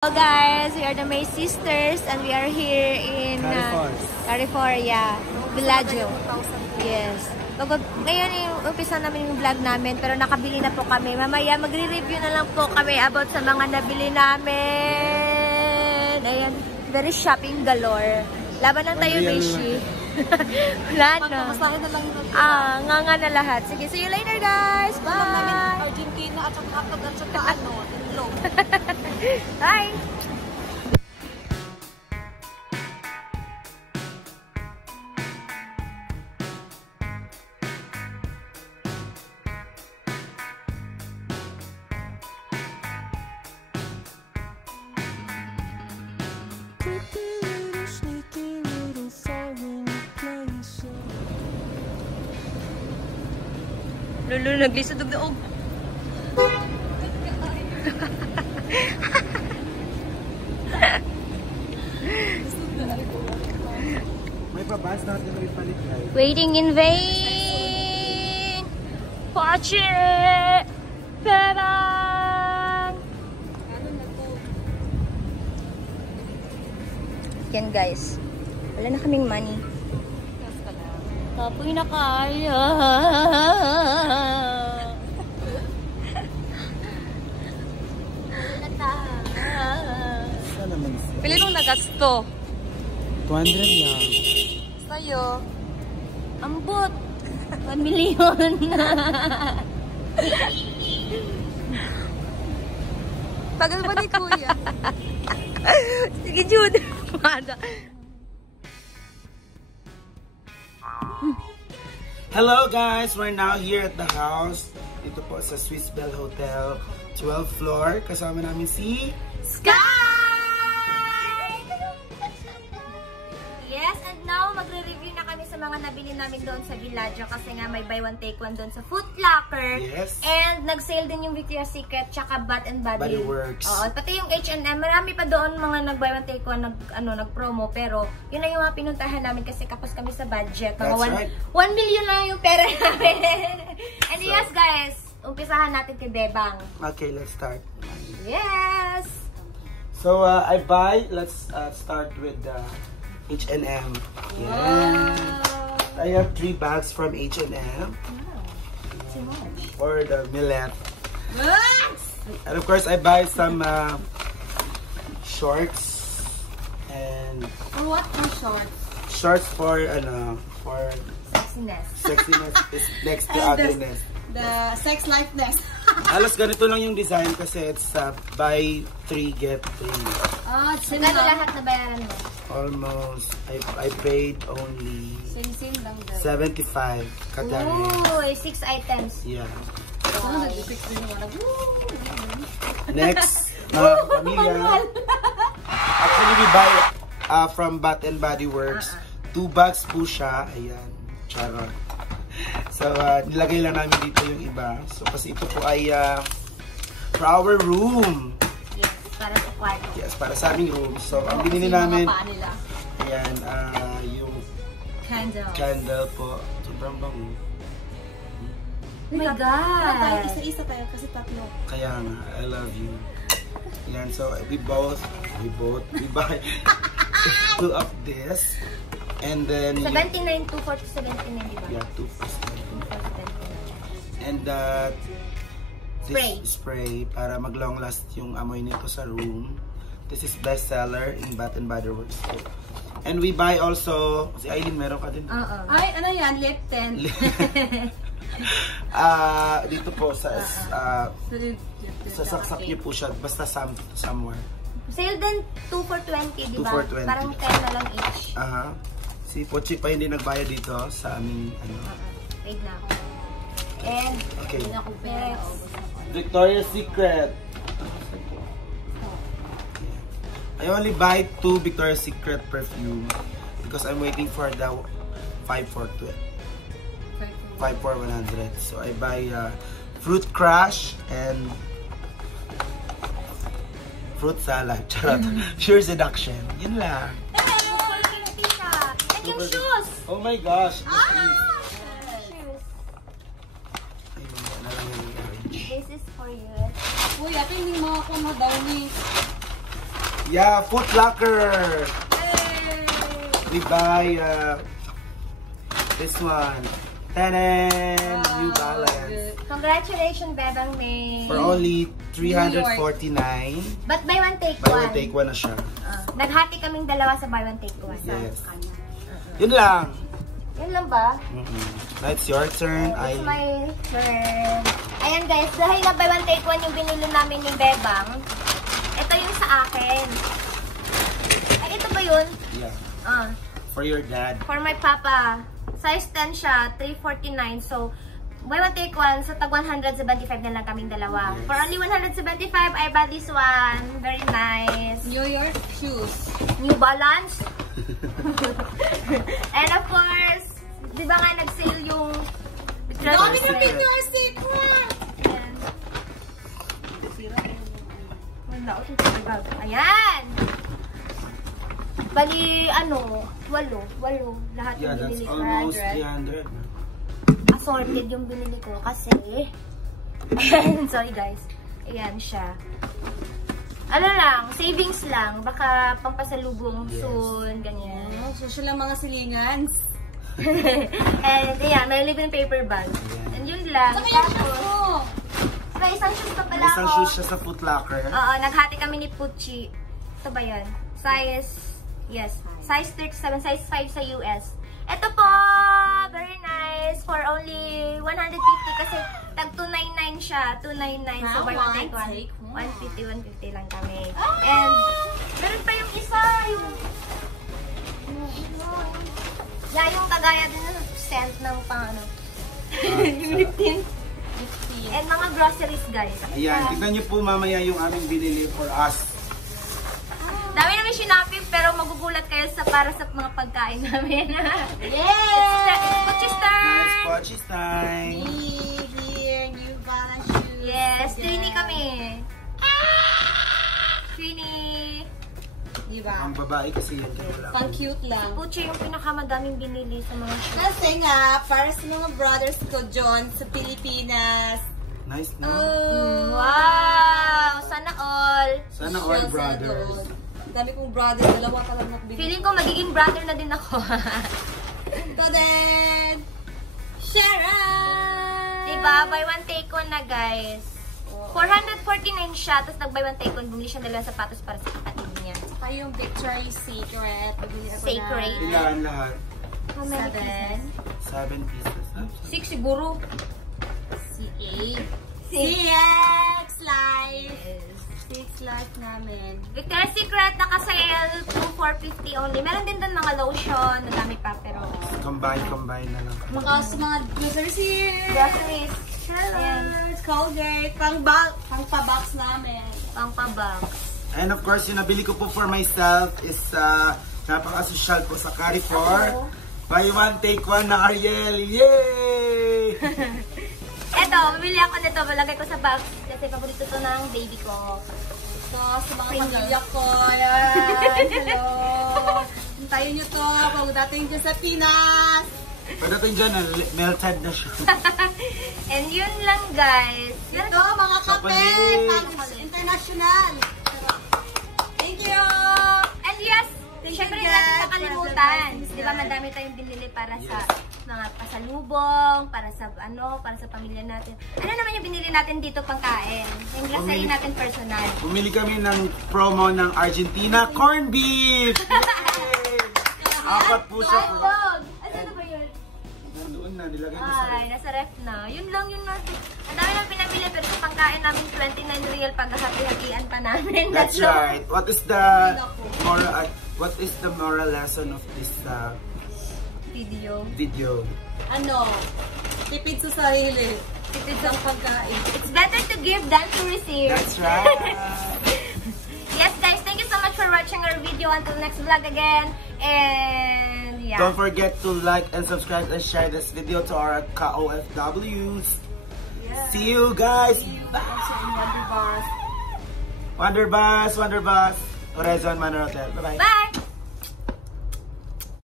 Hello guys, we are the May Sisters and we are here in Carrefour, yeah, Villaggio. Yes. Ngayon umpisa namin yung vlog namin pero nakabili na po kami. Mamaya magre-review na lang po kami about sa mga nabili namin. Ayan, very shopping galore. Laban lang tayo, Beshi. Wala na. Nga na lahat. Sige, see you later guys. Bye! Argentina at saka itlog. Bye! Lulu, naglisod og daog. May pabas natin na ipalit guys. Waiting in vain. Pache! Perang! Yan guys. Wala na kaming money. Kapoy na kaya. Sana man siya. Pili mong nagasto. 200 lang. Sa'yo. Ambot. 1 million. Tagal pa ni Kuya. Sige, Jude. Hello guys! We're now here at the house. Dito po sa Swiss Bell Hotel. 12th floor. Kasama namin si Sky! Yes, and now magre-review na kami sa mga nabili namin doon sa Villaggio kasi nga may buy one take one doon sa Foot Locker. Yes. And nag-sale din yung Victoria's Secret tsaka Bath and Body Works. Oo, pati yung H&M. Marami pa doon mga nag-buy one take one, nag-promo. Pero yun na yung mga pinuntahan namin kasi kapos kami sa budget. Mga That's right. 1 million lang yung pera namin. And so, yes guys, umpisahan natin kay Bebang. Okay, let's start. Yes! So, let's start with the H&M. Yeah. I have 3 bags from H&M. Or the Millet. And of course, I buy some shorts. And For what are shorts? shorts for Sexiness. sexiness is next to And ugliness. The sex likeness. Alas ganito lang yung design kasi it's buy 3 get 3. Magkano lahat na bayaran mo? Almost I paid only Same lang daw. 75 Qatari. Ooh, 6 items. Yeah. Ano nag-fix din yung mga Next, mga pamilya. Actually, we buy from Bath and Body Works. 2 bags po siya. Ayan. Charot. So, nilagay lang namin dito yung iba. So, kasi ito po ay for our room. Yes, para sa kwarto. Yes, para sa aming room. So, ang binili namin, nila. ayan, yung candle po. Sobrang bango. Oh my God! Isa-isa tayo kasi tatlo. Kaya nga, I love you. Ayan, so we buy 2 of this. And then 79, 240, 79, di ba? yeah, 2 for 79. And this spray para mag-long last yung amoy nito sa room. This is best seller in Bath and Body Works. And we buy also, si Aileen meron ka din. Ay, ano yan? Lip tint. Dito po sa saksak niyo po siya basta somewhere. Sale din 2 for 20, di ba? 2 for 20. Parang 10 na lang each. Si Pochi pa hindi nagbayad dito sa aming Wait na ako. And, okay. next. Victoria's Secret. I only buy 2 Victoria's Secret perfume because I'm waiting for the 5 for 100. So I buy Fruit Crush and Fruit Salad. Charot. Pure Seduction. Yun lang. And yung shoes! Oh my gosh. Shoes. Ay, mamaya na lang yung orange. This is for you. Uy, ate, hindi mo ako na daw ni Yeah, Foot Locker. We buy this one. Ta-da! New Balance. Congratulations, Bebang May. For only $349. But buy one, take Buy one. one, take one na siya. Naghati kaming dalawa sa buy one, take one. Yes. Yun lang. Yun lang ba? Now it's your turn. It's my turn. Ayan guys, dahil na buy one, take one yung binili namin ni Bebang, ito yung sa akin. Ay, ito ba yun? Yeah. For your dad. For my papa. Size 10 siya, $349. So, buy one, take one. So, tag 175 na lang kaming dalawa. Yes. For only 175, I bought this one. Very nice. New York shoes. New Balance. And of course, di ba nga nag-sale yung Dami na Victoria's Secret! Ayan! Bali, walo. Lahat Yeah, yung that's binili ko. almost 300. Assorted yung binili ko kasi sorry guys. Ayan siya. Ano lang, savings lang. Baka pampasalubong soon, ganyan. Social lang mga silingans. And ayan, may living paper bag. And yun lang. Tapos, may isang shoes pa pala May ako. isang shoes siya sa Foot Locker. Oo, naghati kami ni Pucci. Ito ba yan? Size 37, size 5 sa US. Ito po, very nice. For only 150 kasi tag 299 siya. 299. So, buy one, take one. 150 lang kami. And, meron pa yung isa. Yung kagaya din ng scent ng pang yung lip tint. And mga groceries, guys. Ayan, tignan niyo po mamaya yung aming binili for us. Dami namin sinapin, pero magugulat kayo para sa mga pagkain namin. Yes! Pochis time! Nice Pochis time! Here, New Balance shoes. Yes, Trini kami. Trini. Diba? Ang babae kasi yan. Pang cute lang. Puchi yung pinakamadaming binili sa mga shoes. Kasi nga, para sa mga brothers ko dyan sa Pilipinas. Nice, no? Wow! Sana all. Sana all brothers. Dami kong brothers, dalawa ka lang nakabili. Feeling ko magiging brother na din ako. Ito din! Sharon! Diba? Buy one, take one na, guys. 449 siya, tapos nag-buy one, take one. Bumili siya dalawang sapatos para sa kapatid niya. Saka yung Victoria's Secret. Bibili ako Sacred? na Ilan lahat? How many pieces? 7 pieces. 6 siguro. CX Life! 6 life namin. Victoria's Secret, naka-sale to 450 only. Meron din doon mga lotion, nadami pa, pero... Combine na lang. Mga sa mga groceries here. Groceries. Ayan. Colgate. Pang-pa-box namin. Pang-pabox. And of course, yung nabili ko po for myself is napaka-social po sa Carrefour. Buy one, take one na Ariel. Yay! Eto, bibili ako nito. Malagay ko sa box kasi paborito to ng baby ko. So, sa mga pamilya ko. Ayan. Hello. Hintayin nyo to pag dating dyan sa Pinas. Pagdating dyan, melted na siya. And yun lang, guys. Ito, mga kape. Chocolate. Pang international. Thank you. And yes, syempre hindi natin nakalimutan. Di ba madami tayong binili para sa mga pasalubong, para sa pamilya natin. Ano naman yung binili natin dito pangkain? Yung grocery natin personal. Bumili kami ng promo ng Argentina corned beef! Yay! Apat po siya. Hotdog! Ano ba yun? Nandoon na, nilagay ko sa Ay, nasa ref na. Yun lang yun natin. Ang dami lang pinamili pero sa pangkain namin 29 real pag hati-hatian pa namin. That's right. What is the moral lesson of this video? Ano? Tipid sa sarili. Tipid sa pagkain. It's better to give than to receive. That's right. Yes guys, thank you so much for watching our video. Until next vlog again. And yeah. Don't forget to like and subscribe and share this video to our KOFWs. Yeah. See you guys. Bye. Wonder Bus. Horizon Manor Hotel. Bye-bye. Bye.